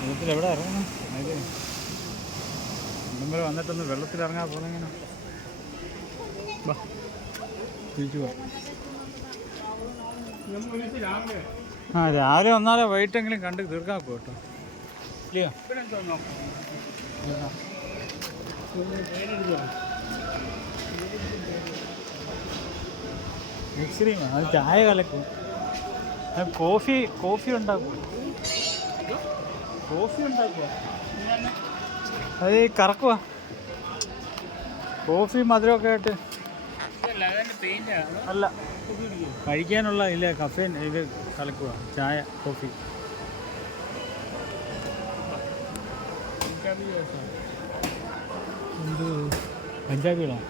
വെള്ളത്തിൽ എവിടെ ഇറങ്ങണം? അത് ഇവിടം വന്നിട്ടൊന്ന് വെള്ളത്തിൽ ഇറങ്ങാൻ പോകുന്നെങ്ങനെ? വാ, തിരിച്ചു പോവാം. ആ, രാവിലെ വന്നാലേ വൈകിട്ടെങ്കിലും കണ്ട് തീർക്കാൻ പോട്ടോ. ഇല്ലയോ? ഐസ്ക്രീം അത് ചായ കലക്കും. കോഫി ഉണ്ടാക്കുക. അത് കറക്കുക. കോഫി മധുരമൊക്കെ ആയിട്ട് അല്ല, കഴിക്കാനുള്ള ഇല്ല, കഫേൻ ഇത് കലക്കുക. ചായ കോഫി. എന്ത് പഞ്ചാബികളാണ്?